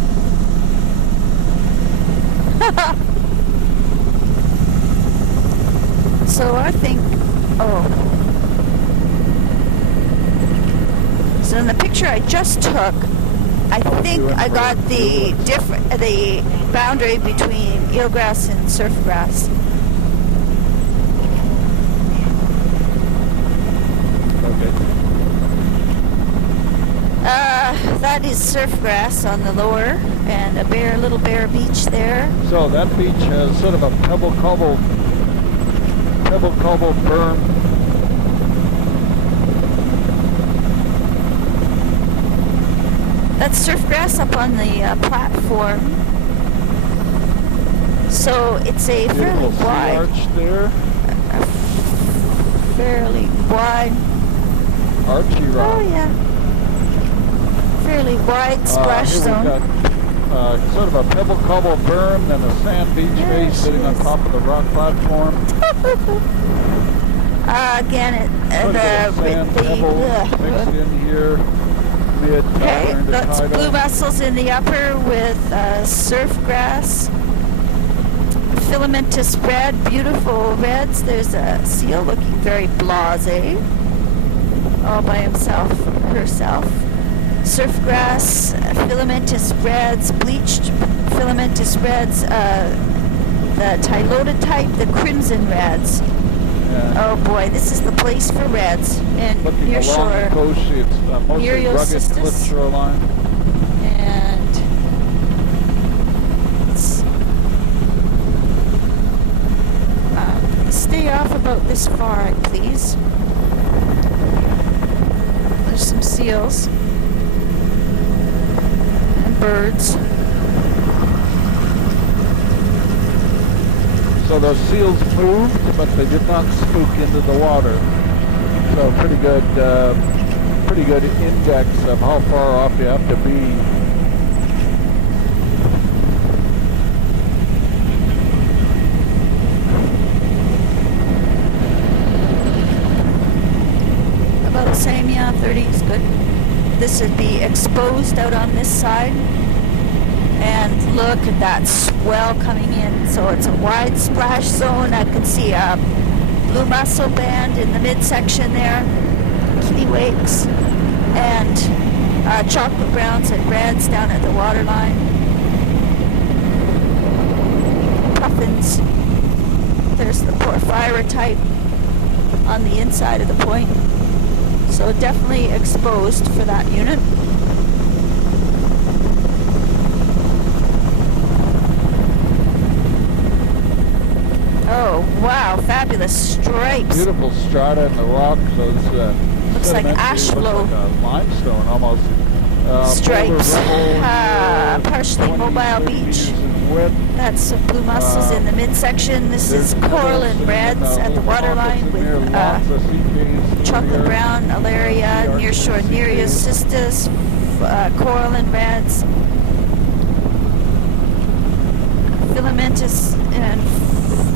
short. So I think, so in the picture I just took, I think I got the boundary between eelgrass and surfgrass. Okay. That is surfgrass on the lower, and a little bare beach there. So that beach has sort of a pebble cobbled berm. That's surfgrass up on the platform. So it's a fairly Beautiful sea wide, arch there. fairly wide. Archy rock. Oh yeah. Fairly wide splash Here zone. we've got sort of a pebble cobble berm, then a sand beach face sitting on top of the rock platform. Again, Sand pebbles mixed in here. okay, that's tidal. blue mussels in the upper with surfgrass, filamentous red, beautiful reds. There's a seal looking very blasé, all by herself. Surfgrass, filamentous reds, bleached filamentous reds, the Tylota type, the crimson reds. Yeah. Oh boy, this is the place for reds. And Looking near along shore, the coast, it's mostly Muriel rugged Sisters. cliff shoreline. and stay off about this far, please. There's some seals and birds. So those seals moved, but they did not spook into the water. So pretty good index of how far off you have to be. About the same, yeah, 30 is good. This would be exposed out on this side. And look at that swell coming in. So it's a wide splash zone. I can see a blue mussel band in the midsection there, kittiwakes, and chocolate browns and reds down at the waterline. Puffins. There's the porphyra type on the inside of the point. So definitely exposed for that unit. Oh, wow, fabulous stripes. Beautiful strata in the rock. So it's Looks like ash flow. Looks like a limestone almost. Stripes. Boulder Partially Rubble, 20, mobile 30 beach. meters in width. That's blue mussels in the midsection. This is coral and reds at the waterline with chocolate brown, alaria, nearshore nereocystis, coral and reds,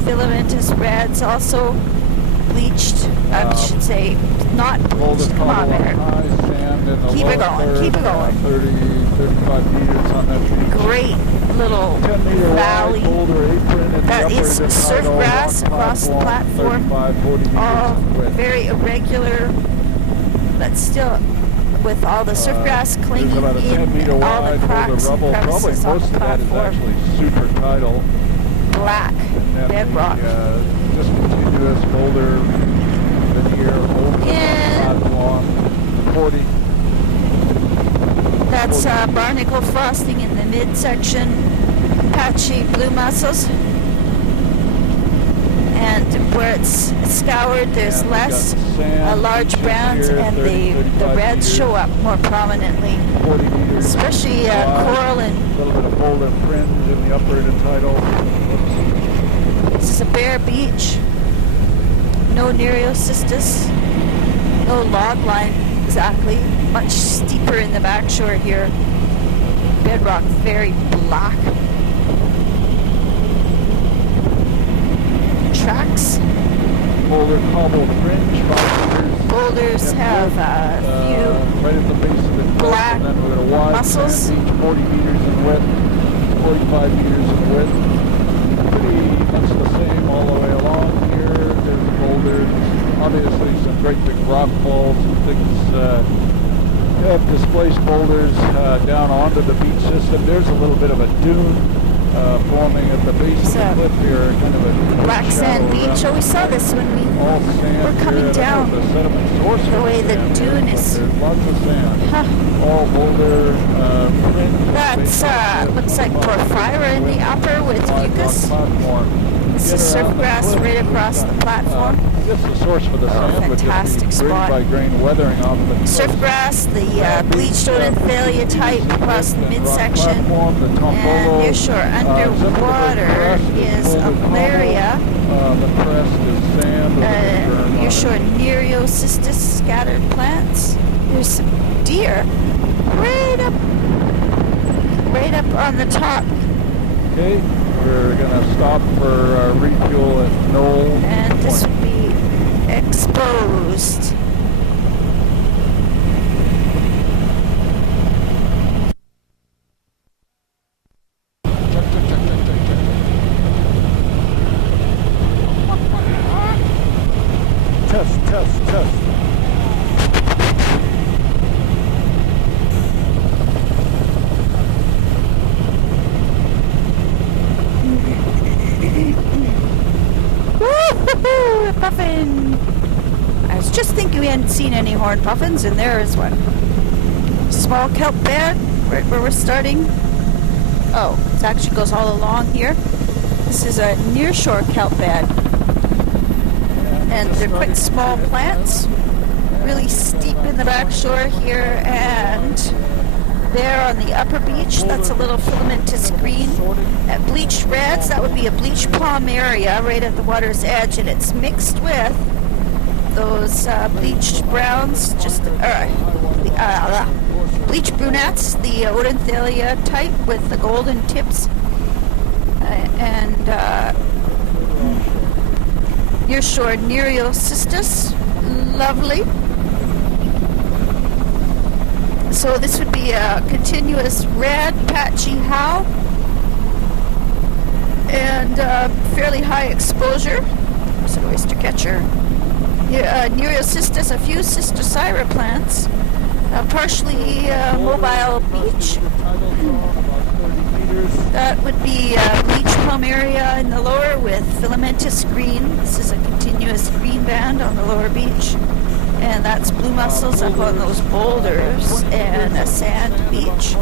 filamentous reds, also bleached. I should say not bleached. Come on, Bear. Keep it going. Keep it going. 30, 35 meters on that beach. Great little 10 meter valley. wide boulder apron in That the is upper surfgrass tidal across the platform. 35, 40 meters All in width. very irregular, but still with all the surfgrass clinging There's about a 10 meter in all the wide cracks boulder and rubble. Probably crevices on most the of that is platform. actually super tidal. Black And then bedrock. Just continuous boulder veneer over Yeah. the platform. 40. That's barnacle frosting in the midsection, patchy blue mussels. And where it's scoured, there's And less we've got sand large beaches browns, here, and 30, the 35 reds meters, show up more prominently, 40 meters. especially wide. coral and A little bit of boulder fringe in the upper tidal. this is a bare beach. No nereocystis, no log line exactly. Much steeper in the back shore here. Bedrock very black. Tracks. Boulder cobble fringe, 5 meters. boulders have a few right at the base of the cliff, black and then we're going to wide muscles. sand beach, 40 meters in width, 45 meters in width. Pretty much the same all the way along here. There's boulders, obviously some great big rock falls and things. Have displaced boulders down onto the beach system. There's a little bit of a dune forming at the base of the cliff here, kind of a black sand beach. Oh, we saw this when we all sand were coming here. down. The sediment source The way the sand here, dune but is. there's lots of sand. Huh. All boulder. That's looks like porphyra in the upper with mucus. This is surf grass right across the platform. This is the source for the sand, which fantastic is grain spot. by grain weathering off the Surf grass, the bleached Odenthalia type across the midsection, and nearshore underwater is Alaria. The crest is sand. Nearshore Nereocystis scattered plants. There's some deer right up on the top. Okay, we're gonna stop for refuel at Knoll. And this would be exposed. Test. Woo-hoo-hoo, a puffin! I was just thinking we hadn't seen any horned puffins, and there is one. Small kelp bed, right where we're starting. Oh, it actually goes all along here. This is a nearshore kelp bed. And they're quite small plants, really steep in the back shore here, and there on the upper beach, that's a little filamentous green. At bleached reds, that would be a bleached palmaria right at the water's edge, and it's mixed with those bleached browns, bleached brunettes, the Odenthalia type with the golden tips, and nearshore Nereocystis, lovely. So this would be a continuous red patchy how, and fairly high exposure. There's an oyster catcher. Nereocystis, a few Cysticerra plants, a partially mobile beach. That would be bleached palmaria in the lower with filamentous green. This is a continuous green band on the lower beach. And that's blue mussels up on those boulders and a sand beach.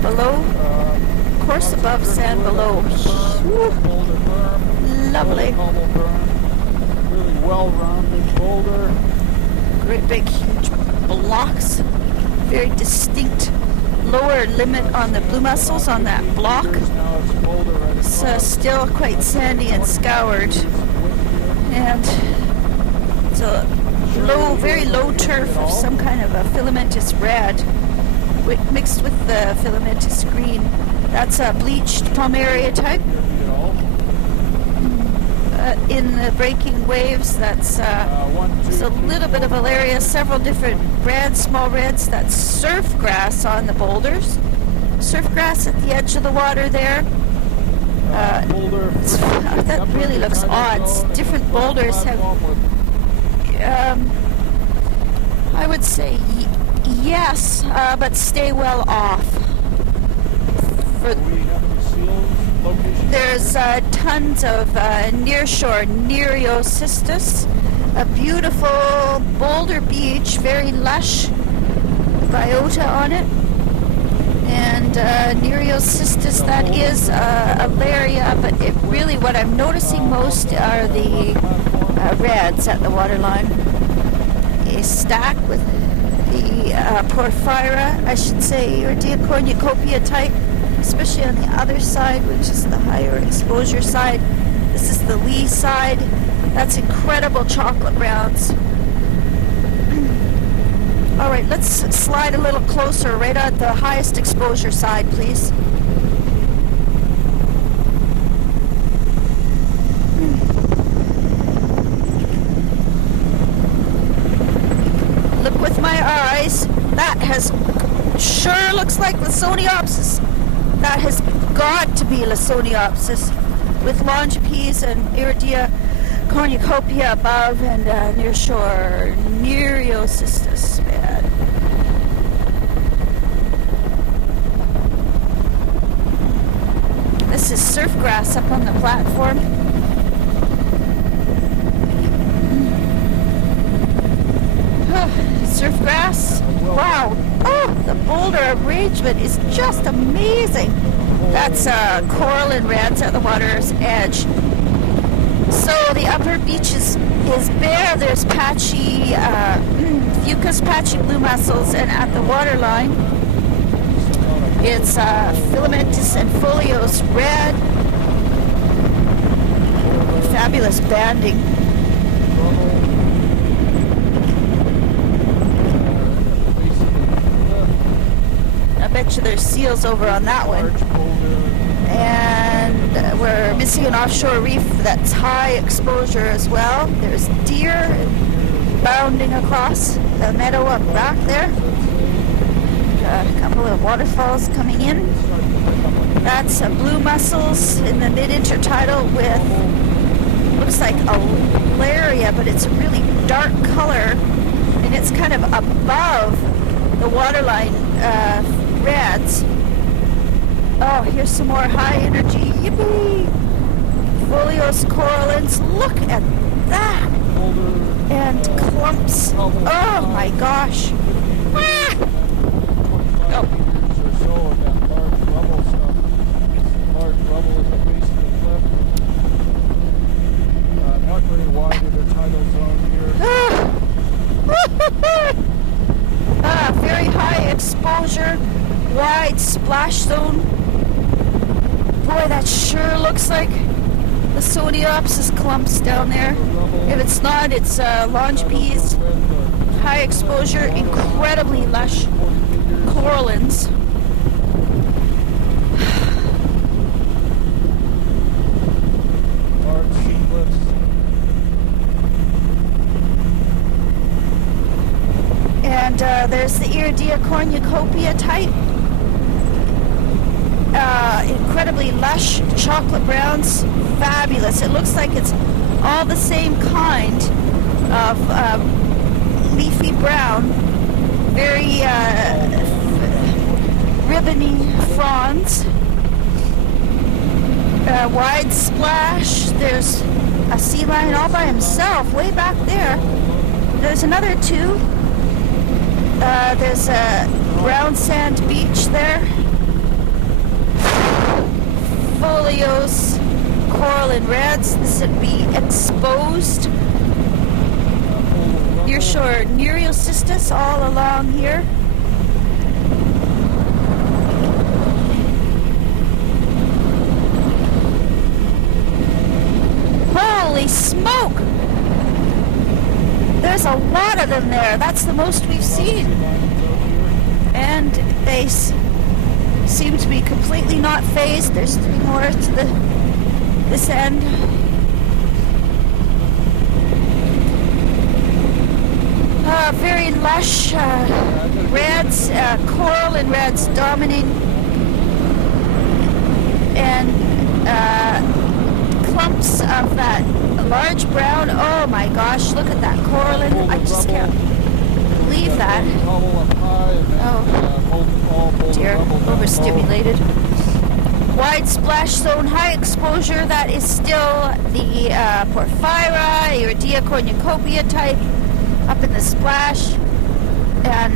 Below, of course above sand below. Whew. Lovely. Really well-rounded boulder. Great big huge blocks. Very distinct lower limit on the blue mussels on that block. It's still quite sandy and scoured. And it's a low, very low turf of some kind of a filamentous red mixed with the filamentous green. That's a bleached palmaria type. In the breaking waves, that's there's a little bit of Alaria, several different reds, small reds. That's surf grass on the boulders. Surf grass at the edge of the water there. That really looks odd. Different boulders have, I would say yes, but stay well off. There's tons of nearshore Nereocystis, a beautiful boulder beach, very lush biota on it, and Nereocystis, that is Alaria, but it really, what I'm noticing most are the reds at the waterline. A stack with the porphyra, I should say, or Diacornucopia type, especially on the other side, which is the higher exposure side. This is the lee side. That's incredible chocolate browns. All right, let's slide a little closer, right at the highest exposure side, please. That has sure looks like Lysoniopsis. That has got to be Lysoniopsis with Longipes and Iridia cornucopia above and nearshore Nereocystis, man. This is surf grass up on the platform. Surf grass. Wow. Oh, the boulder arrangement is just amazing. That's coral and reds at the water's edge. So the upper beach is bare. There's patchy fucus, patchy blue mussels, and at the waterline it's Filamentous and Folios red. Fabulous banding. I bet you there's seals over on that one. And we're missing an offshore reef that's high exposure as well. There's deer bounding across the meadow up back there. A couple of waterfalls coming in. That's blue mussels in the mid-intertidal with, looks like Alaria, but it's a really dark color, and it's kind of above the waterline reds. Oh, here's some more high energy. Yippee! Folios corallins. Look at that! And clumps. Oh my gosh. Ah! Oh. Large rubble at the base of the cliff. Not very wide intertidal zone here. Very high exposure, wide splash zone. Boy, that sure looks like the Lysoniopsis clumps down there. If it's not, it's Longipes. High exposure, incredibly lush corallins. And there's the Iridia cornucopia type. Incredibly lush chocolate browns. Fabulous. It looks like it's all the same kind of leafy brown. Very ribbony fronds. Wide splash. There's a sea lion all by himself way back there. There's another two. There's a brown sand beach there. Folios, coral and reds. This would be exposed. Nearshore Nereocystis all along here. Holy smoke! There's a lot of them there. That's the most we've seen. And they seem to be completely not phased. There's three more to this end. Very lush reds, coral and reds dominating. And clumps of that large brown. Oh my gosh, look at that corallin. I just can't believe that. Oh dear, overstimulated. Wide splash zone, high exposure. That is still the Porphyra, Iridia cornucopia type up in the splash. And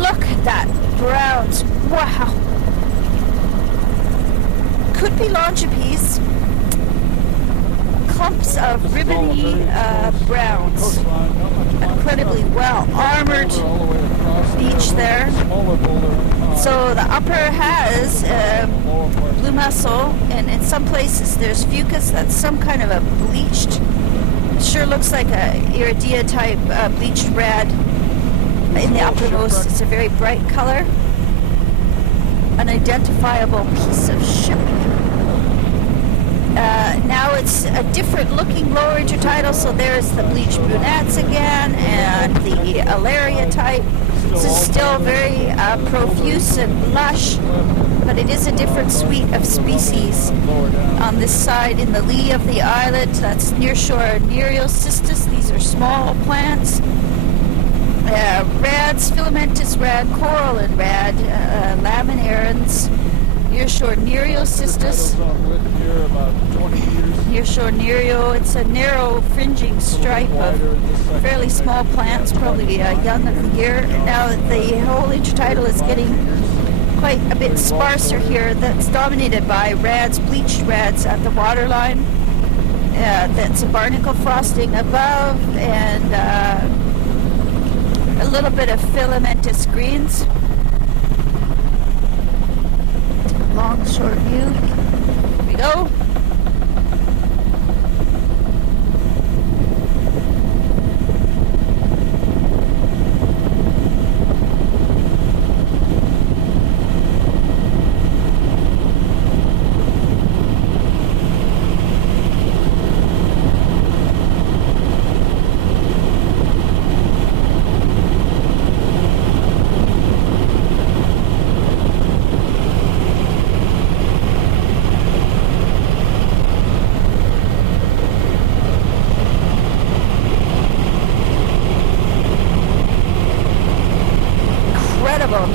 look at that browns. Wow. Could be Longipes. Clumps of ribbony browns. Incredibly well armored beach there. So the upper has blue mussel, and in some places there's fucus. That's some kind of a bleached, it sure looks like a Iridia type bleached red. In the uppermost, it's a very bright color. Unidentifiable piece of shipping. Now it's a different looking lower intertidal, so there's the bleached brunettes again, and the Alaria type. This is still very profuse and lush, but it is a different suite of species. On this side, in the lee of the islet, that's nearshore Nereocystis. These are small plants. Rads, filamentous rad, coral and rad, laminarans. Nearshore Nereocystis. Nearshore Nereo, it's a narrow fringing stripe of fairly small plants, probably young of the year. Now the whole intertidal is getting quite a bit sparser here. That's dominated by rads, bleached rads at the waterline. That's a barnacle frosting above, and a little bit of filamentous greens. Long, short view. Here we go.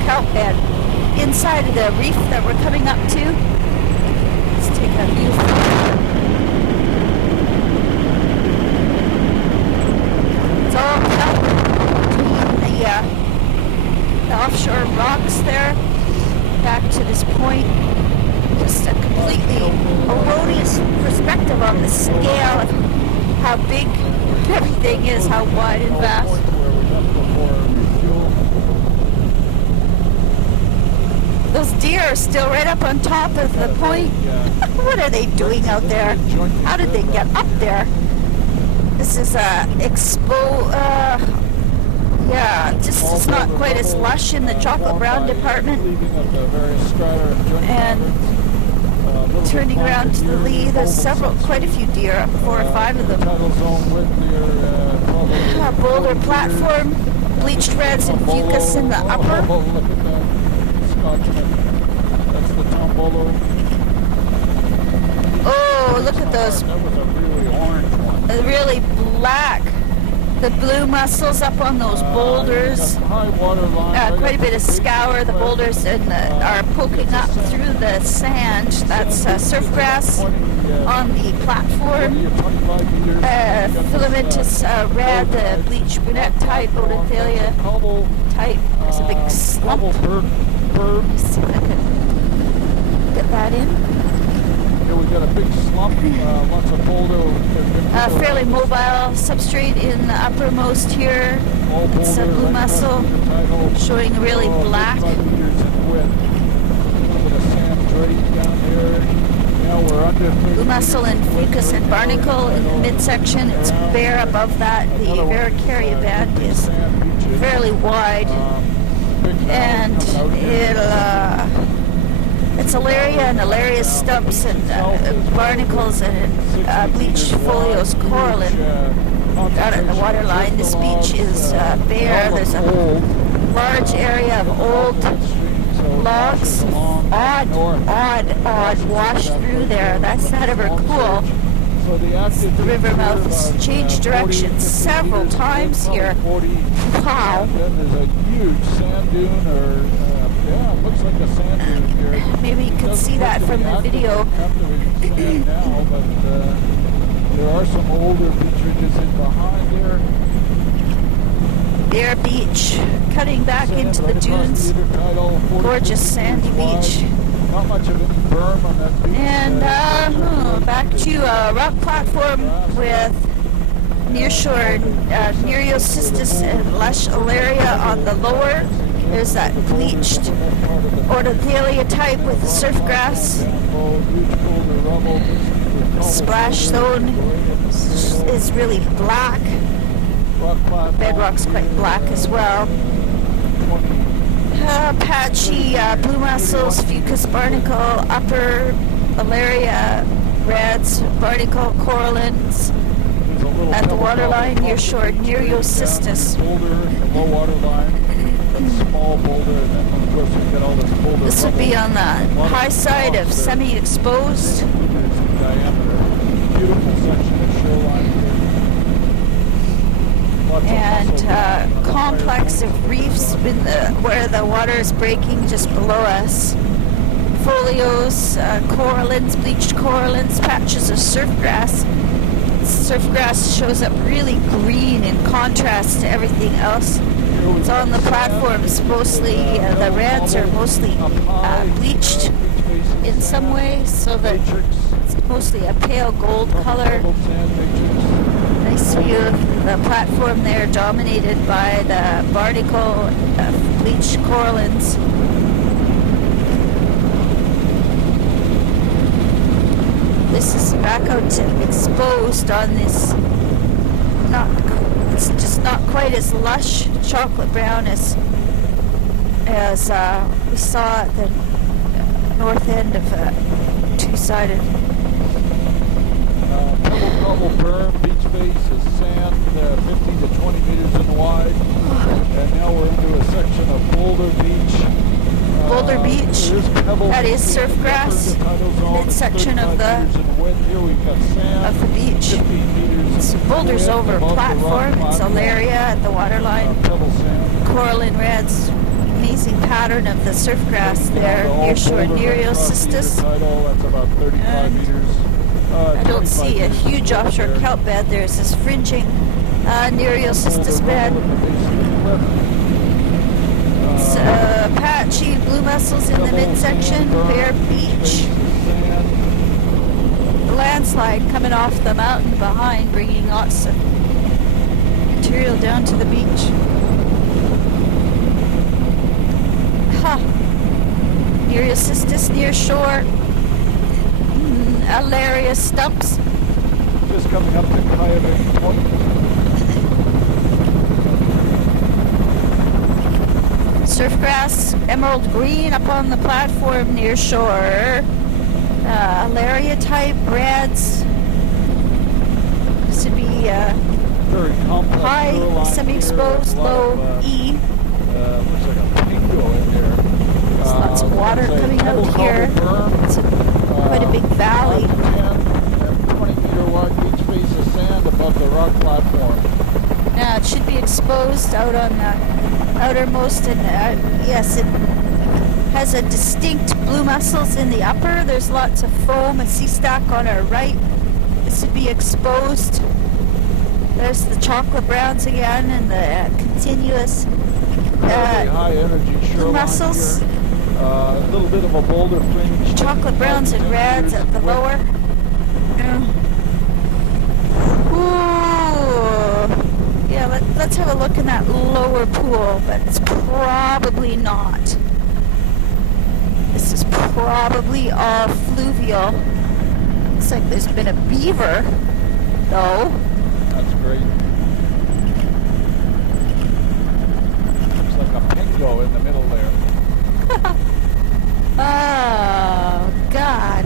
Kelp bed inside of the reef that we're coming up to. Let's take a view. It's all kelp between the offshore rocks there back to this point. Just a completely erroneous perspective on the scale of how big everything is, how wide and vast. Those deer are still right up on top of the point. What are they doing out there? How did they get up there? This is just it's not quite as lush in the chocolate brown department. And turning around to the lee, there's quite a few deer, 4 or 5 of them. Boulder platform, bleached reds and fucus in the upper. That's the Tombolo. Oh, look at those. That was a really orange one. Really black. The blue mussels up on those boulders. High water line, quite a bit of scour. The boulders are poking up through the sand. That's surf grass on the platform. Filamentous red, the bleached brunette type, Odonthalia type. There's a big slump. Let's see if I can get that in. Here we got a big slump, lots of boulder. Fairly mobile substrate in the uppermost here. It's a blue mussel showing really black. Blue mussel and fucus and barnacle in the midsection. It's bare above that. The Varicaria band is fairly wide. And it's Alaria and Alaria stumps and barnacles and bleached folios corallin out at the waterline. This beach is bare. There's a large area of old logs, odd washed through there. That's not ever cool. The river mouth has changed direction several times here. Wow. There's a huge sand dune, it looks like a sand dune here. Maybe you can see that from the video. Now, but there are some older beach ridges in behind there. Bare beach, cutting back into the dunes. Gorgeous sandy beach. Not much of any berm on that beach. And back to a rock platform with nearshore Nereocystis and lush Alaria on the lower. There's that bleached Odonthalia type with the surf grass. Splash zone is really black. Bedrock's quite black as well. Patchy blue mussels, fucus barnacle, upper Alaria, reds, barnacle, corallins. At the waterline, nearshore Nereocystis. that small boulder, and then of course we've got all this boulder. This would be rubble. on the high side of semi-exposed. Meters in diameter. Beautiful section of shoreline here. Lots of And mussel complex of reefs in where the water is breaking just below us. Folios, corallines, bleached corallines, patches of surf grass. Surf grass shows up really green in contrast to everything else. It's on the platforms. Mostly the reds are mostly bleached in some way, so that it's mostly a pale gold color. Nice view of the platform there, dominated by the barnacle bleached corallines. This is back out to exposed on this. It's just not quite as lush chocolate brown as we saw at the north end of two-sided. Pebble cobble berm, beach base is sand, 15 to 20 meters in wide. And now we're into a section of Boulder Beach. Boulder Beach, that is surf grass, midsection of the beach. It's boulders over platform, it's Alaria at the waterline, coralline reds, amazing pattern of the surf grass there, nearshore Nereocystis. I don't see a huge offshore kelp bed, there's this fringing Nereocystis bed. Patchy blue mussels in the midsection, Bear Beach. The landslide coming off the mountain behind, bringing lots of material down to the beach. Nereocystis near shore. Alaria stumps. Just coming up to Coyote Point. Surfgrass, emerald green up on the platform near shore. Alaria type reds. This would be very complex high semi-exposed, low E. Looks like a pingo in here. There's lots of water coming out here. It's quite a big valley. 10 and 20-meter wide beach face of sand above the rock platform. Now it should be exposed out on the outermost, and yes, it has a distinct blue mussels in the upper. There's lots of foam, a sea stack on our right. This would be exposed. There's the chocolate browns again, and the continuous high energy shoreline mussels. Here. A little bit of a boulder fringe. Chocolate browns and reds at the lower. Ooh. Yeah, let's have a look in that lower pool, but it's probably not. This is probably all fluvial. Looks like there's been a beaver, though. That's great. Looks like a pingo in the middle there. Oh, God.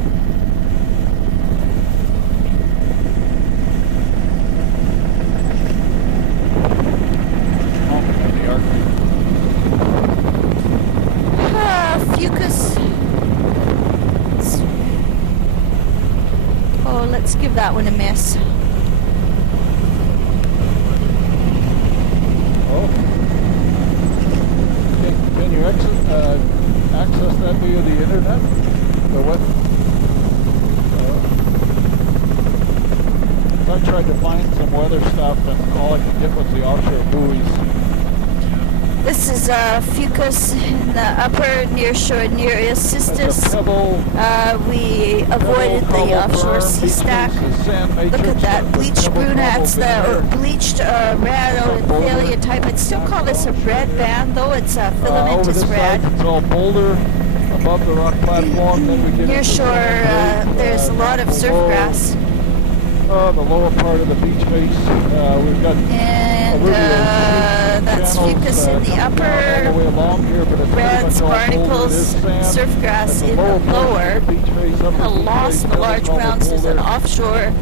Fucus. Oh, let's give that one a miss. Oh. Can you access that via the internet? Or what? I tried to find some weather stuff, and all I could get was the offshore buoys. This is Fucus in the upper nearshore Nereocystis. We avoided the offshore sea stack. Look at that bleached brunettes, the bleached radiolalia type. I'd still call this a red band, though it's a filamentous red. It's all boulder above the rock platform. Then we get nearshore, there's a lot of surf grass. The lower part of the beach face. We've got that's Fucus in the upper, reds, barnacles, surf grass in the lower, a loss in the large browns. There's an offshore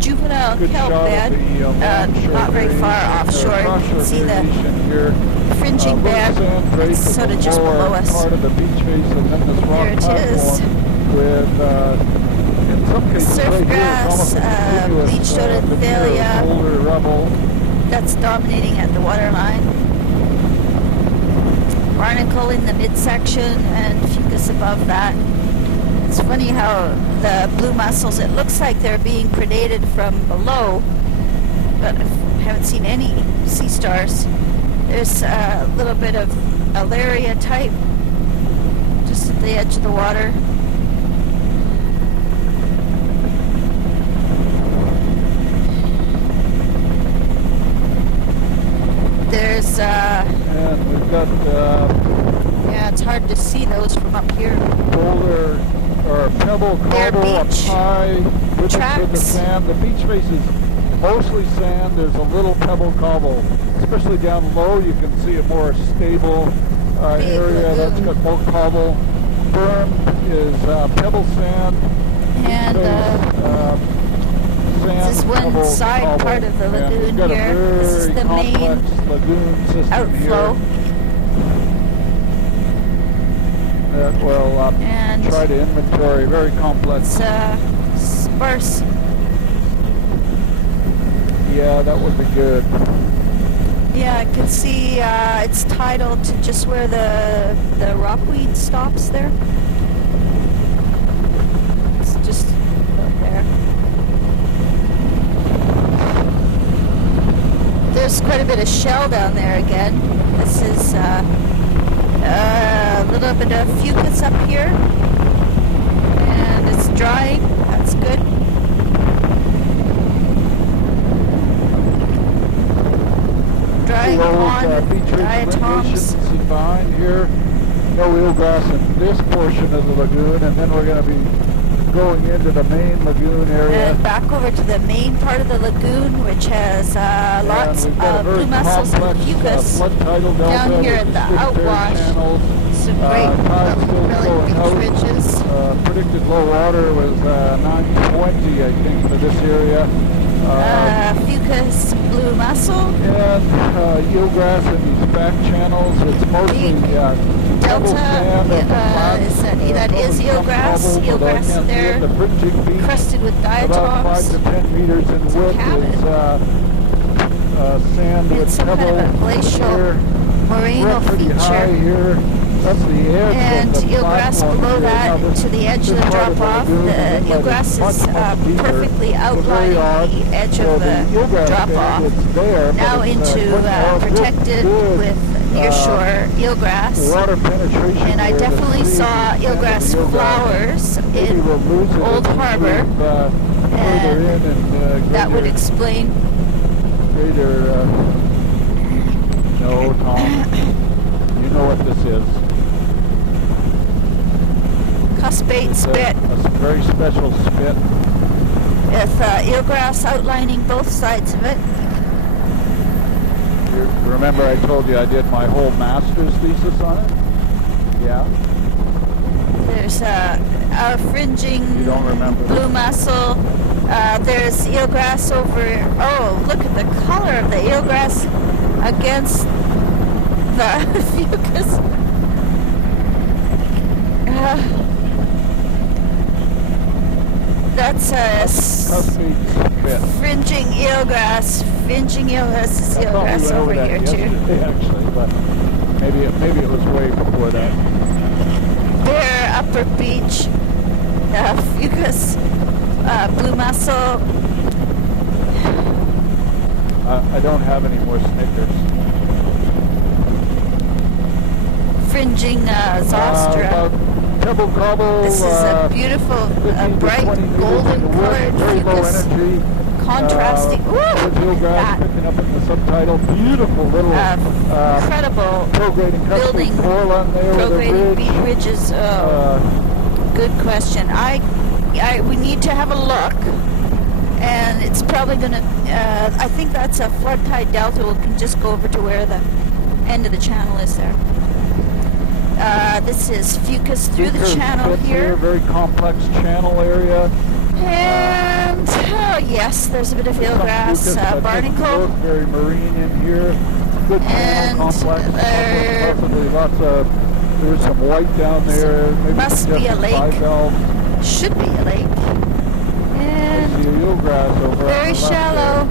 Juvenile Good kelp shot bed, of the longshore not very far variation, or offshore. You can see the variation here. fringing Little bed. sand drake It's in sort the of just lower below us. part of the beach face, and then this rock There it is. platform with, in some cases, Surf right grass, here, it's almost bleached continuous odonthelia. material, boulder rubble. That's dominating at the waterline. Barnacle in the midsection and fucus above that. It's funny how the blue mussels, it looks like they're being predated from below, but I haven't seen any sea stars. There's a little bit of Alaria type just at the edge of the water. There's And we've got yeah, it's hard to see those from up here. boulder or pebble They're cobble up beach high with the tracks. sand. The beach face is mostly sand. There's a little pebble cobble, especially down low. You can see a more stable Big area that's lagoon. got more cobble. Berm is pebble sand. And Sand, this is one pebble, side cobble. part of the And lagoon we've got here. A very This is the main complex lagoon system outflow. here that we'll And try to inventory. Very complex. it's sparse. Yeah, that would be good. Yeah, I could see it's tidal to just where the rockweed stops there. It's just about there. There's quite a bit of shell down there again. This is a little bit of fucus up here. And it's drying. That's good. Drying pond, beach diatoms. radiation behind here. No eelgrass in this portion of the lagoon, and then we're going to be going into the main lagoon area. And back over to the main part of the lagoon, which has lots And we've got a of very blue mussels and complex, fucus. flood tidal delta Down here with at the tributary outwash. channels. Some great Tide's still really flowing beach out. ridges. Predicted low water was 920, I think, for this area. Fucus blue mussel, And eelgrass in these back channels. It's mostly pebble delta. sand at the flats. That is Probably some eelgrass. cobble, but I Eelgrass can't see there, it. The fringing beach, crusted with about 5 to diatoms. 10 meters in It's a width, cabin. is sand And with some pebble. kind of a glacial here. Moreno We're pretty high feature. here. That's the edge And of the eelgrass platform below here. that Now this- to the edge of this the part drop off. lagoon The is eelgrass much, is much deeper. perfectly So very outlining odd. the edge So of the eelgrass drop bed off. is there, Now but it's, into well, protected good, with nearshore eelgrass. water penetration. And I here. The definitely trees saw and the eelgrass flowers Maybe in we'll lose it Old as we Harbor. move, further in and That would greater- explain. greater. No, Tom. You know what this is. Cuspate It's spit a very special spit. with eelgrass outlining both sides of it. You remember I told you I did my whole master's thesis on it? Yeah. There's our fringing You don't remember. blue mussel. There's eelgrass over. Oh, look at the color of the eelgrass against the fucus. That's a Cuspate spit. fringing eelgrass. Fringing eelgrass is I thought we eelgrass went over that here too. yesterday, actually, but maybe it was way before that. There, Upper Beach, fucus, blue mussel. I don't have any more Snickers. Fringing Zostra. Pebble cobble. This is a beautiful, 15 to bright 20 meters golden in width, colored very low fucus, energy. contrasting. Ooh, With look eelgrass at that. picking up in the subtitle. Beautiful little Incredible prograding building, cuspate coral on there with a prograding ridge. beach ridges. Oh, good question. We need to have a look, and it's probably gonna. I think that's a flood tide delta. We can just go over to where the end of the channel is there. This is fucus through the Fucus channel fits here. Very complex channel area. And, oh yes, there's a bit of eelgrass, barnacle. Very marine in here. Good And complex. there- Possibly lots of, there's some white down there. Maybe Must be a lake. bivalve. Should be a lake. I And see eelgrass over on the very left shallow.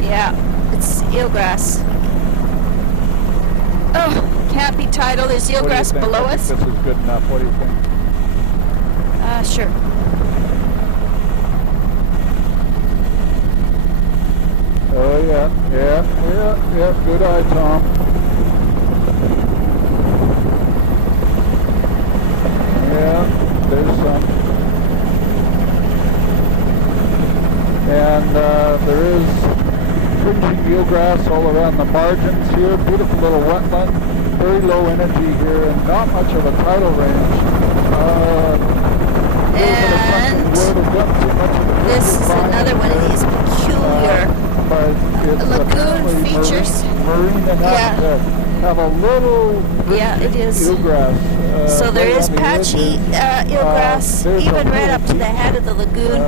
Yeah, it's eelgrass. Oh, can't be tidal. There's there. What do you eelgrass think? below I think us. this is good enough. What do you think? Sure. Oh yeah. Good eye, Tom. Yeah, there's some. And there is fringing eelgrass all around the margins here. Beautiful little wetland. Very low energy here and not much of a tidal range. And this is another one of these peculiar lagoon features. Marine enough Yeah. to have a little Yeah, it is. eelgrass. So there right is on the patchy edges. eelgrass, There's a even right little up to the head of the lagoon.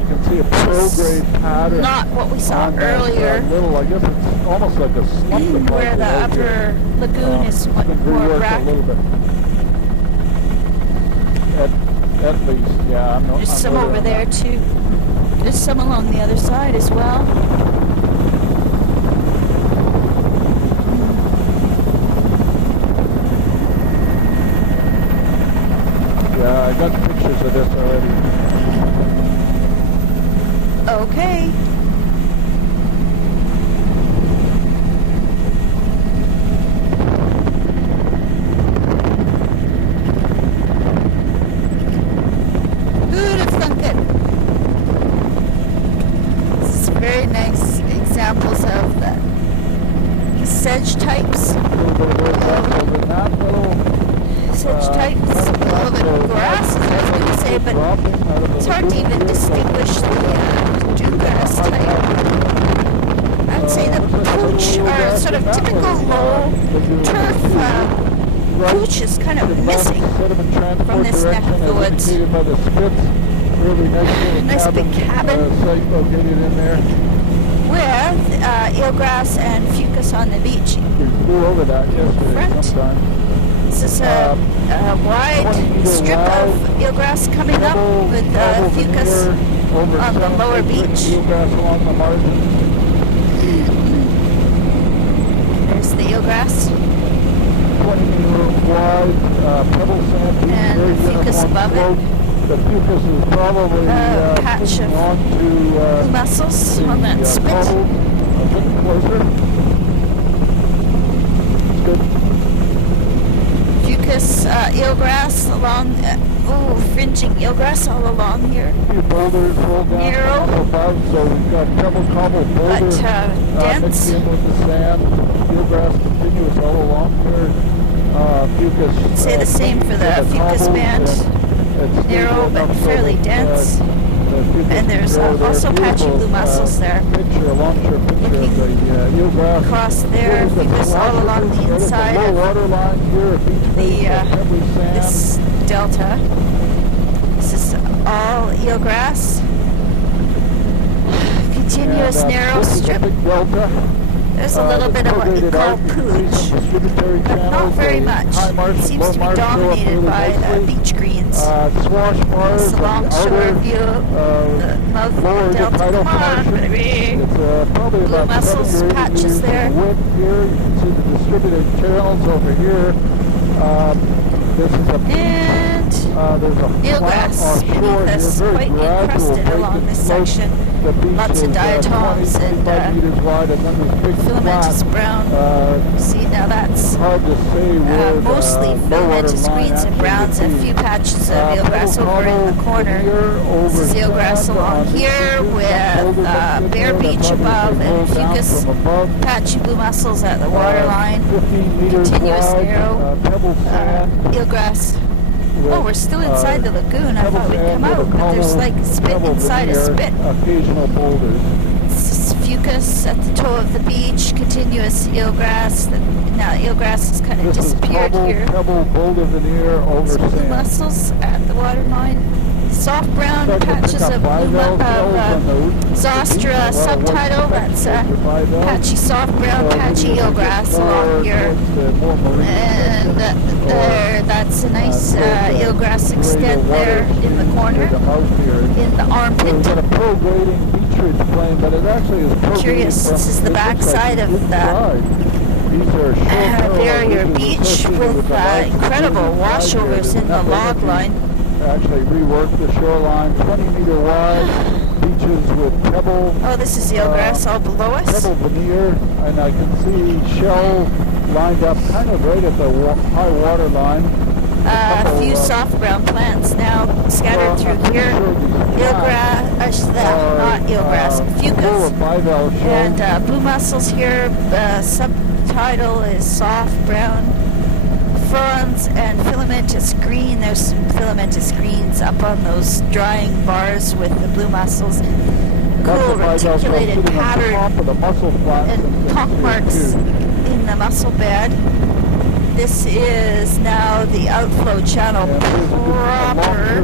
you can see a prograde pattern. Not what we saw on that, earlier, little, I guess it's almost like a slump where the upper lagoon is it's been more reworked rack. a little bit. At least, yeah. There's some over there too. There's some along the other side as well. Yeah, I got pictures of this already. Okay. Who'd have thunk it? This is very nice examples of the sedge types. A little bit of eelgrass over that little Sedge types. A little bit of grass, I was going to say, but it's hard to even distinguish the dewgrass type. I'd say the pooch, or sort of typical low turf pooch, is kind of missing from this neck of the woods. Nice big cabin. Site located in there. With eelgrass and fucus on the beach. We flew over that yesterday Front. sometime. This is a wide strip of eelgrass coming up with fucus on the lower beach. Eelgrass along the margin. There's the eelgrass. 20-meter wide pebble sand beach. And very the fucus uniform above it. slope. The fucus is probably Patch of onto mussels on that the spit. cobble a bit closer. It's good. Fucus eelgrass along, fringing eelgrass all along here. A few boulders rolled down Narrow. from above, so we've got pebble cobble boulder But dense. mixed in with the sand. Eelgrass continuous all along here. Fucus. Say the same for the in fucus cobbles, band. and it's Narrow stable but enough so fairly that, dense. the fucus And there's can grow there. also patchy Beautiful, blue mussels there. Picture, a long-term picture of Looking the eelgrass. across there, Here's the fucus all philosopher's along the right at inside low of water line here, a beach the, face of pebbly sand. this delta. This is all eelgrass. Continuous And, narrow this is a strip. big delta. There's a little bit of what you call pooch, but not very much. It seems to be dominated by the beach greens. Swash bars This is a long shore view of the mouth of the delta. Come on, baby. It's probably Blue about mussels, 70 or 80 patches meters there. in width here. You can see the distributed channels over here. This is a beach. And There's a eelgrass flat offshore beneath here, us, very quite gradual encrusted break along in this slope. section. The beach Lots of is, diatoms 20, and 25 meters wide, and then this big filamentous flat. brown. See, now that's Hard to say where mostly the low water filamentous line greens and actually browns, would and a be. few patches of eelgrass over in the corner. This is eelgrass along here with Bear Beach above and fucus, patchy blue mussels at the waterline, 15 meters continuous wide, narrow pebble sand. eelgrass. Oh, we're still inside the lagoon. I pebble thought we'd sand come with out, but there's like spit pebble inside a veneer, spit. Occasional boulders. This is fucus at the toe of the beach, continuous eelgrass. Now eelgrass has kind of This is disappeared cobble, here. pebble, boulder veneer over Blue sand. mussels at the waterline. This soft brown patches of Zostra subtidal. That's patchy soft brown, patchy eelgrass along here. And that's a nice eelgrass extent there in the corner, in the armpit. We've got a pro-grading beach ridge plane, but it actually is pro-grading. Curious, this is the back side of the barrier beach with incredible washovers in the log line. Actually reworked the shoreline, 20-meter wide, beaches with pebble. Oh, this is eelgrass all below us. Pebble veneer, and I can see shell lined up kind of right at the high water line. A few soft brown plants now scattered through here. Eelgrass, not eelgrass, fucus. And blue mussels here. Subtitle is soft brown. Fronds and filamentous green. There's some filamentous greens up on those drying bars with the blue mussels. Cool reticulated pattern and pock marks in the mussel bed. This is now the outflow channel proper.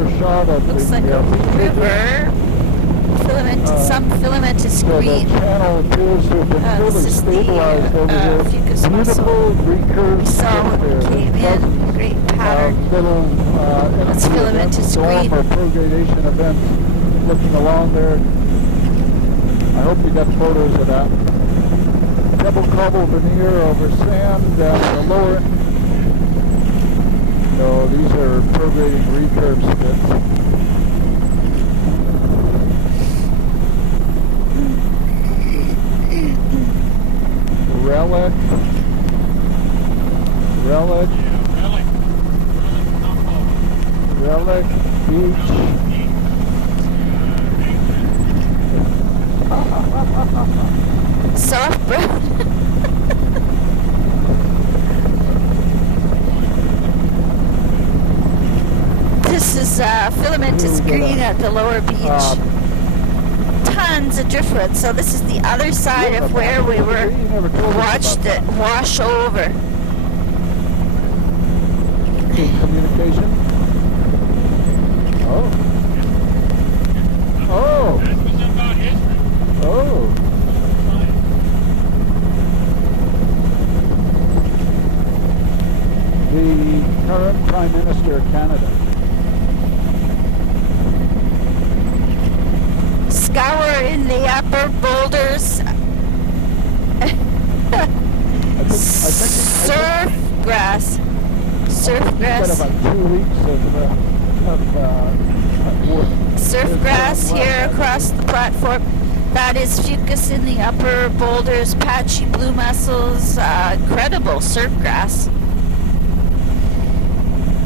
Looks like a river. Some filamentous green. This is the fucus mussel. We saw when we came in. Great pattern. That's filamentous green. Progradation events looking along there. I hope you got photos of that. Pebble cobble veneer over sand down the lower. So these are prograding recurve spits. Relic Beach. Soft brown. This is filamentous green at the lower beach. Tons of driftwood. So this is the other side of where we watched it wash over. Communication. Oh. The current Prime Minister of Canada. Scour in the upper boulders. Surf grass. Surf grass. About 2 weeks of surf grass here across the platform. That is fucus in the upper boulders, patchy blue mussels, incredible surf grass.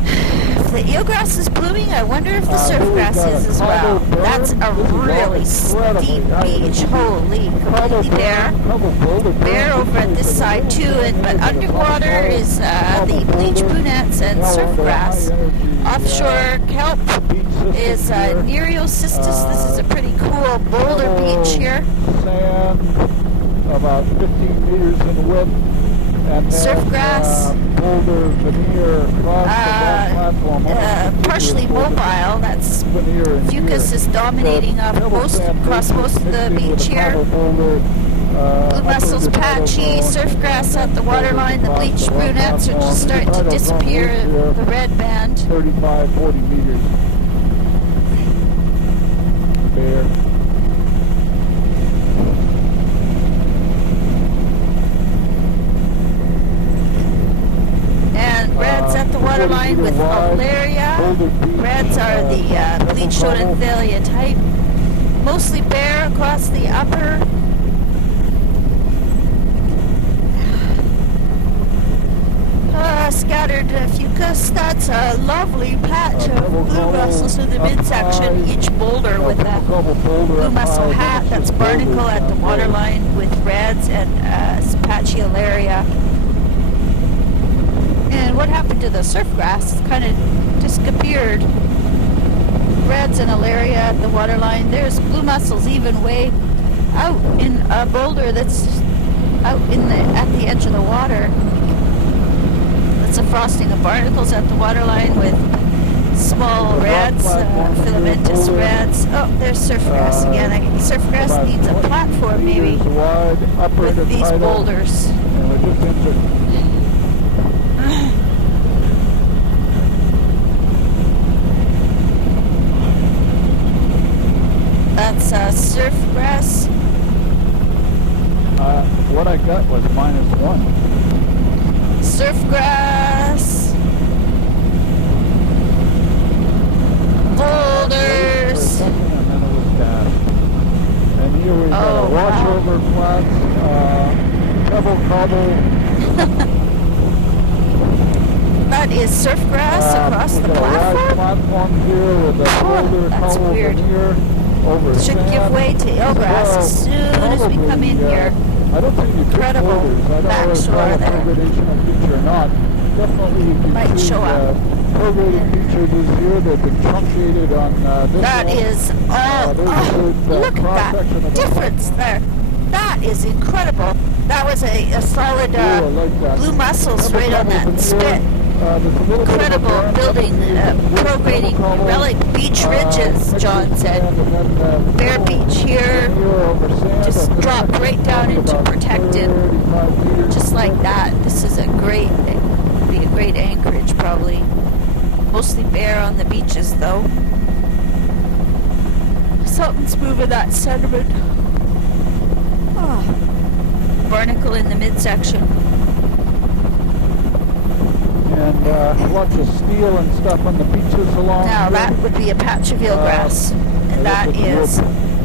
If the eelgrass is blooming, I wonder if the surf grass is as well. That's a really steep beach. Holy, completely bare. Bare over at this side too, but underwater is the bleach brunettes and surf grass. Offshore kelp is Nereocystis. This is a pretty cool boulder beach here. Sand, about 15 meters in width. And surf grass, boulder veneer across the platform. Partially mobile. That's fucus is dominating across most of the beach here. Blue mussels patchy, surf grass at the waterline. The bleached brunettes are just starting to disappear. The red band. 35-40 meters. Bare. Reds at the waterline with Olaria. Reds are the bleached Odonthelia type. Mostly bare across the upper. Scattered fucus. That's a lovely patch of blue mussels in the midsection. Each boulder with a blue mussel hat. That's barnacle at the waterline with reds and patchy Olaria. And what happened to the surf grass? It's kind of disappeared. Reds and Olaria at the waterline. There's blue mussels even way out in a boulder that's out at the edge of the water. That's a frosting of barnacles at the waterline with small reds, filamentous reds. Oh, there's surfgrass again. Surfgrass needs a platform maybe wide, upper with these tidal, boulders. and we're just into That's surfgrass. what I got was -1. Surfgrass. Boulders. And then it was dashed. And here we got a Oh, wow. washover flats, pebble cobble. That is surfgrass across we the got a wide platform. platform here with a boulder that's cobble weird. veneer over Should sand. give way to eelgrass as soon as we come in here. I don't think you could Incredible boulders. I don't know if backshore that's a there. progradational feature or not. Definitely you can Might see show up. prograding features is here. They've been truncated on this That one. is all. there's a Oh, good, look at cross-section of that the difference there. That is incredible. That was a solid I like that. blue mussels Pebble right on cobble that veneer. spit. There's a little bit of a Incredible berm building, with prograding pebble cobble, relic beach ridges, mixed John with said. sand, and then, Bear pebble Beach here, veneer over sand. just And this dropped section right is down probably into about protected, 35 meters just like thick. that. This is a great, be a great anchorage probably. Mostly bare on the beaches though. Something's moving that sediment. Oh. Barnacle in the midsection. And lots of steel and stuff on the beaches along Now here. that would be a patch of eelgrass, and that is a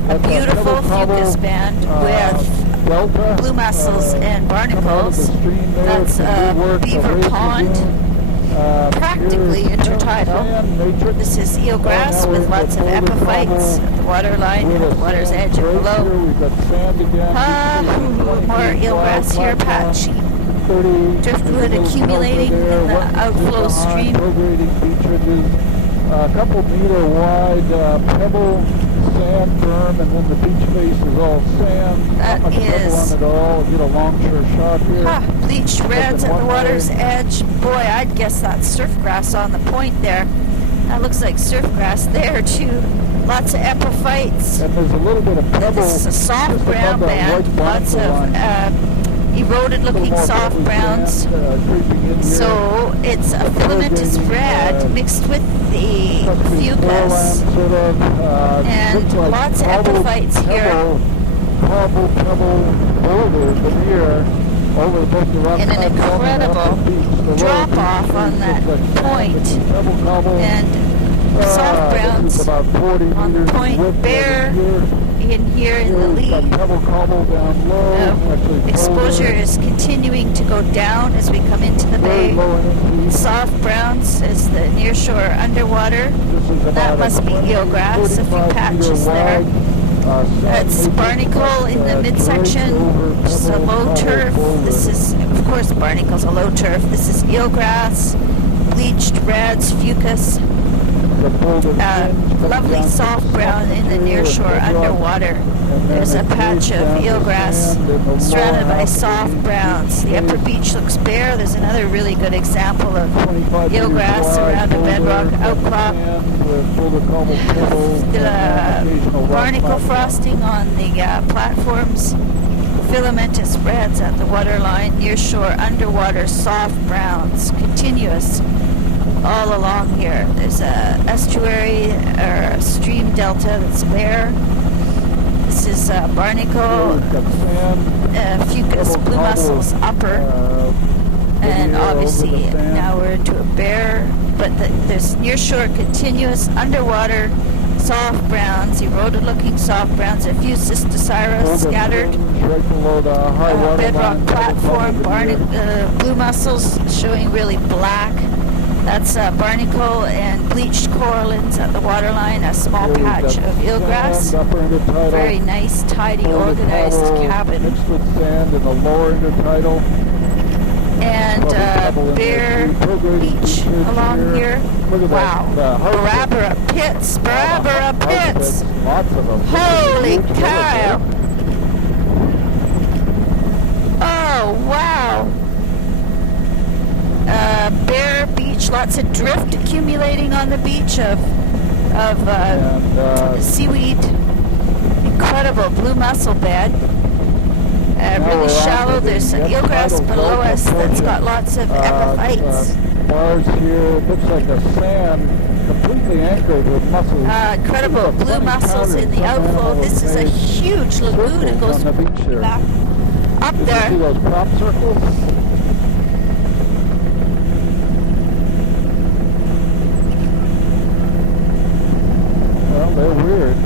That's beautiful pebble cobble, fucus band with delta, blue mussels and come out of the barnacles. stream there. That's Some good work, Beaver raised Pond. lagoon. Practically Here's intertidal. sand matrix. This is eelgrass now with we're lots of at boulder epiphytes cobble at the water line with and a the water's sand edge and break below. here. We've got sand again. More eelgrass here, patchy. Driftwood accumulating in the outflow stream. Prograding beach ridges, a couple meter wide pebble sand berm, and then the beach face is all sand. That Not much pebble is- on it all. Get a longshore shot here. Bleached reds at the water's edge. Boy, I'd guess that's surfgrass on the point there. That looks like surfgrass there too. Lots of epiphytes. And there's a little bit of pebble. This is a soft just brown above that band. white Lots barnacle of line. eroded A little looking more soft pebbly browns. sand, creeping in here. So it's a filamentous red mixed with the Must be fucus. foreland, sort of, And looks like lots of cobbled epiphytes here. Cobble boulder veneer over both the rock And an platform and up incredible the beach. The lower drop beach off on looks that like sand point. with some pebble cobble. And soft This browns is about 40 on the meters point. width Bare over in here in the here. We've got lee. pebble cobble down low. Actually Exposure boulder, is continuing to go down as we come into the very bay. low energy. Soft browns is the nearshore underwater. This is about That a must be 20, eelgrass, a few 35 patches meter there. wide, sand That's matrix barnacle in the draped midsection. over This is a pebble low cobble turf. boulder. This is, of course, barnacle's a low turf. This is eelgrass, bleached reds, fucus. The boulder hinge comes Lovely down to soft brown in the here, nearshore and underwater. then There's a it patch goes of down to eelgrass sand in the surrounded lower by half of soft the browns. The upper beach. beach looks bare. There's another really good example of 25 meters eelgrass wide around a boulder, bedrock outcrop. sand with boulder cobble pebble, and The occasional rock barnacle platform. frosting on the platforms. Filamentous reds at the waterline. Nearshore underwater soft browns. Continuous all along here. There's a estuary or a stream delta that's bare. This is Here barnacle, we've got sand, fucus, pebble blue cobble, mussels upper, and veneer over obviously the sand. now we're into a bare. But there's nearshore continuous underwater soft browns, eroded looking soft browns, a few cystocyrus Boulder scattered. hinge right below the high water Bedrock line, platform, pebble veneer. blue mussels showing really black. That's barnacle and bleached corallines at the waterline, a small Here we've patch got of eelgrass. sand, upper intertidal, Very nice, tidy, boulder organized cobble cabin. mixed with sand in the lower intertidal. And Cobble in Bear there. Prograding Beach beach ridge along here. Look at Wow. that. The house Barabara Pits, Barabara Pits. Lots of them. Holy Huge cow. number. Oh, wow. Bear Beach beach. Lots of drift accumulating on the beach of seaweed. Incredible blue mussel bed. Really shallow. There's an eelgrass below us that's got lots of epiphytes. Bars here. Looks like a sand completely anchored with mussels. Incredible blue mussels in the outflow. This is a huge lagoon. It goes on the beach here. back up Did you there. see those crop circles? Well, they're weird.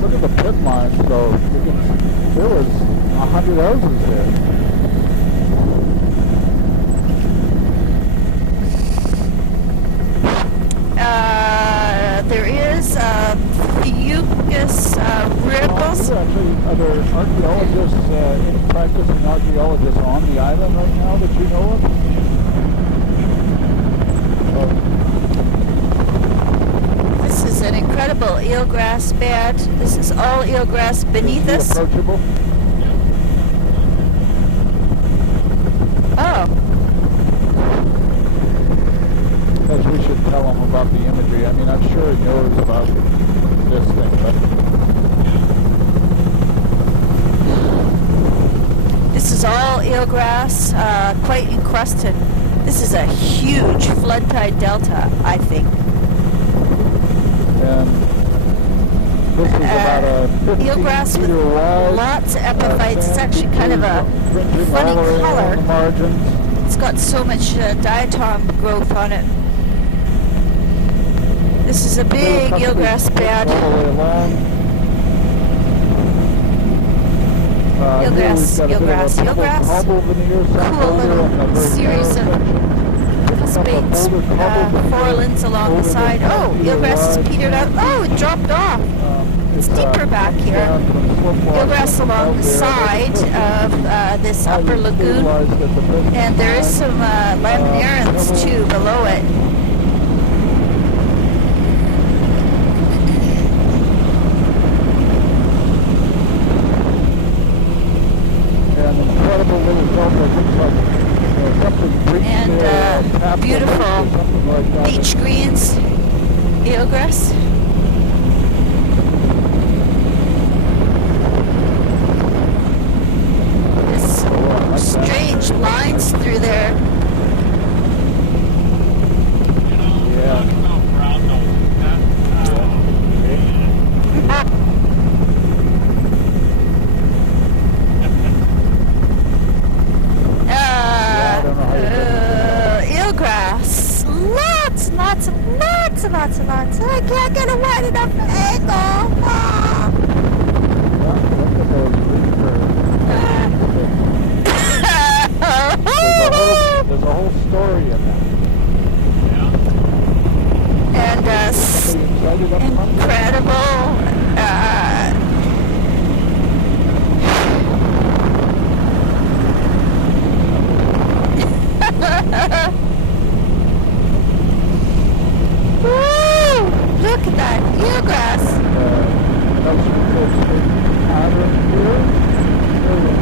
Look at the pit lines, though. There was 100 houses there. There is Fucus ripples. Actually, are there archaeologists, any practicing archaeologists on the island right now that you know of? This is an incredible eelgrass bed. This is all eelgrass beneath Is us. it approachable? Oh, Because we should tell him about the imagery. I mean, I'm sure he knows about this thing, but this is all eelgrass, quite encrusted. This is a huge flood tide delta, I think. and this is about a 15 Eelgrass with meter wide. lots of epiphytes. It's actually kind of a fringing funny all around color. the margins. It's got so much diatom growth on it. This is a big eelgrass bed. All the way along. Eelgrass, eelgrass. Cobble veneer, Cool little series of spades, forelins along the side. Oh, eelgrass is petered out. Oh, it dropped off. It's deeper back here. Eelgrass along the side of this upper lagoon. And there is some laminarans too below it. An incredible little delta. Looks like something breached And there, beautiful or something like that. beach greens, eelgrass. There's strange lines through there. Yeah. Eelgrass. Lots and lots. I can't get a wide enough angle. Ah. Look at those reefers. There's a whole story in that. And Somebody excited up front? incredible. Woo! Look at that eelgrass. That's some pattern here.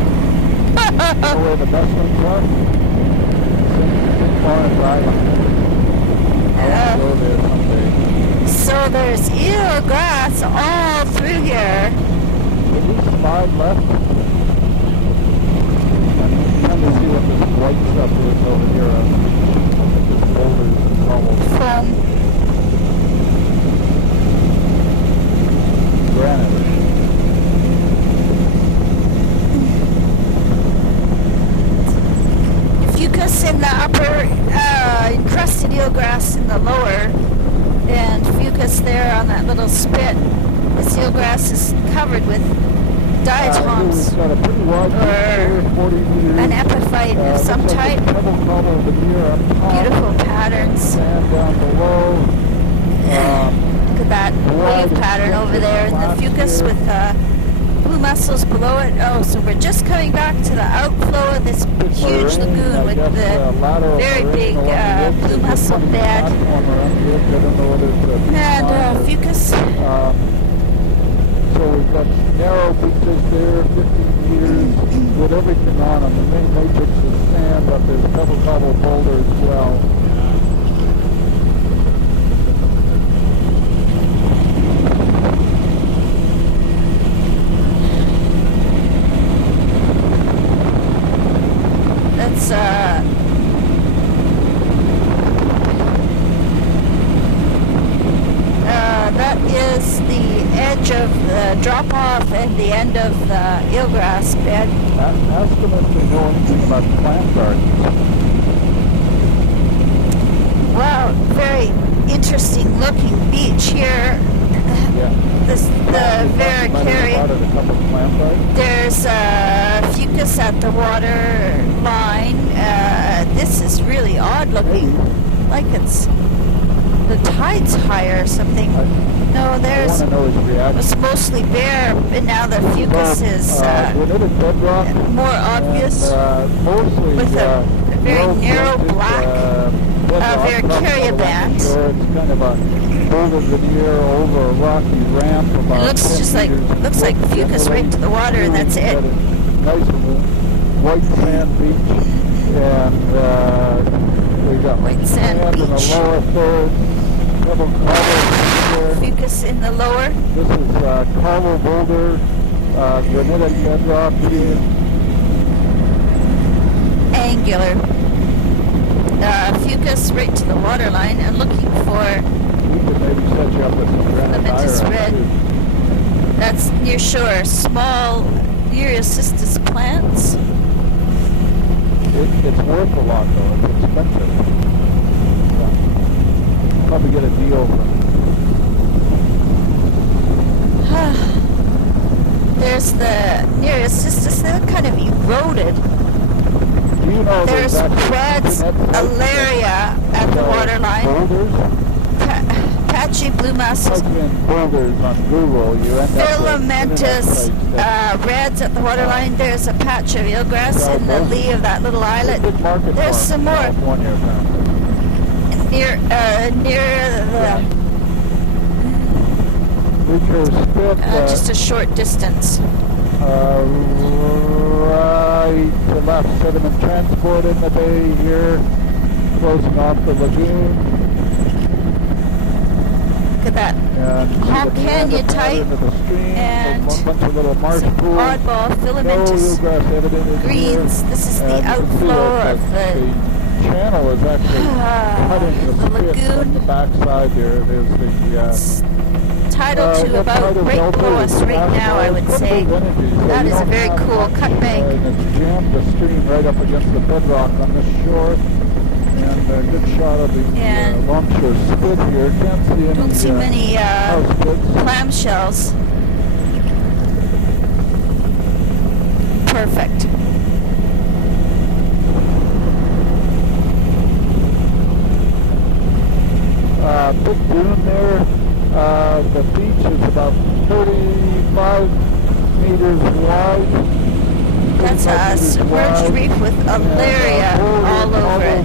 Know where the best ones are? St. Lawrence Island. I want to go there someday. So there's eelgrass all through here. At least 5 left. I'm trying to see what this white stuff is over here. This boulders and bubbles. From Granite. fucus in the upper, encrusted eelgrass in the lower, and fucus there on that little spit. This eelgrass is covered with diatoms, It's got a pretty wide or here, 40 meters. an epiphyte of some looks like type. a pebble cobble veneer up top. Beautiful patterns. Sand down below. Look at that wave pattern over there in the fucus with blue mussels below it. Oh, so we're just coming back to the outflow of this huge lagoon with the very big blue mussel bed. And Fucus. So we've got narrow beaches there, 15 meters, with everything on them. The main matrix is sand, but there's pebble cobble boulder as well. That's that is the edge of the drop-off and the end of the eelgrass bed. Ask them if they know anything about plant gardens. Wow, very interesting looking beach here. Yeah. This the Vericaria. There's Fucus at the water line. This is really odd looking. Like it's the tide's higher or something. No, there's it's mostly bare, and now the Fucus is more obvious with a very narrow black Vericaria band. So it's kind of a boulder veneer over a rocky ramp. It looks just like Fucus right to the water, and that's it. Nice white sand beach, and we got white sand in the beach. lower third. Fucus in the lower. This is Carlo boulder, granitic bedrock here. Angular. Fucus right to the water line, and looking for We could maybe set you up with some granite Filamentous iron, red. too. That's near shore. Small Nereocystis plants. It's worth a lot though. It's expensive. Yeah. Probably get a deal from There's the Nereocystis. They're kind of eroded. Do you know There's Reds Alaria at the waterline. Boulders? Patchy blue mussels. Type in boulders on Google, you end up Filamentous reds at the waterline. There's a patch of eelgrass in the lee of that little islet. There's some more near the just a short distance. Right to left, sediment transport in the bay here, closing off the lagoon. Look at that. Hall Canyon type and oddball filamentous greens. This is the outflow of the channel is actually cutting the lagoon. On the backside there. There's the tidal to about right below us right now, I would say. That is a very cool cut bank. And it's jammed the stream right up against the bedrock on this shore. And a good shot of the longshore squid here. Can't see any. Don't see many clamshells. Perfect. Big dune there. The beach is about 35 meters wide. That's a submerged reef with Alaria all over it.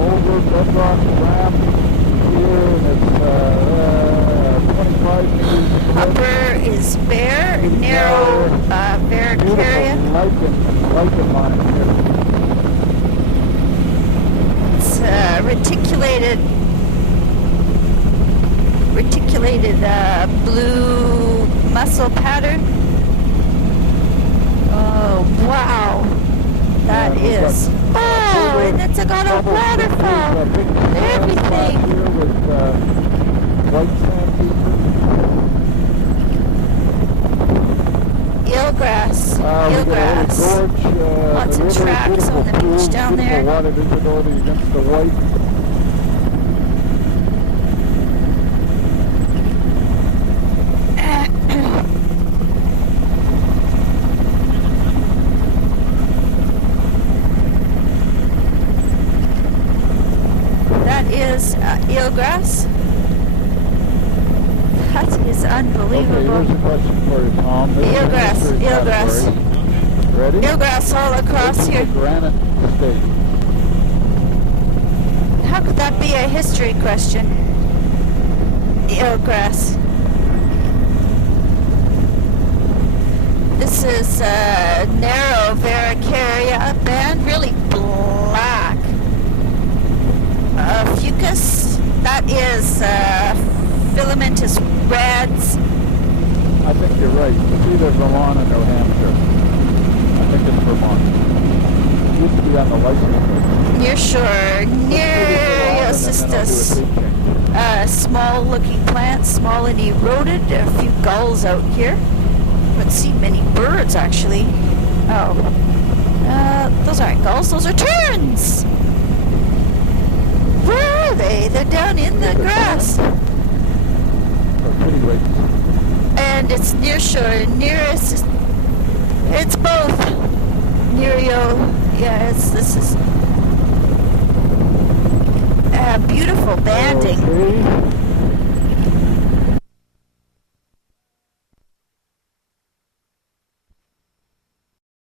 Over bedrock ramp here, and it's 25 meters. Upper is bare, narrow Vericaria. Lichen line here. It's reticulated blue mussel pattern. Oh, wow. That is. Oh, and it's got a waterfall. Everything. Eelgrass. Eelgrass. Lots of tracks on the beach down there. Water visibility against the white. Eelgrass. That is is Okay, unbelievable. here's a question for you, Tom. This is a Eelgrass, history eelgrass. category. Ready? Eelgrass all across This is here. a granite state. How could that be a history question? Eelgrass. This is a narrow Varicaria band, really black. Fucus, that is filamentous reds. I think you're right. It's either Vermont or New Hampshire. I think it's Vermont. It used to be on the license plate. Near shore, Nereocystus. Small looking plant, small and eroded. A few gulls out here. Haven't seen many birds actually. Oh. Those aren't gulls, those are terns! Where are they? They're down in the grass. And it's near shore, nearest. It's both. Nereo. Yeah, this is beautiful banding. Okay.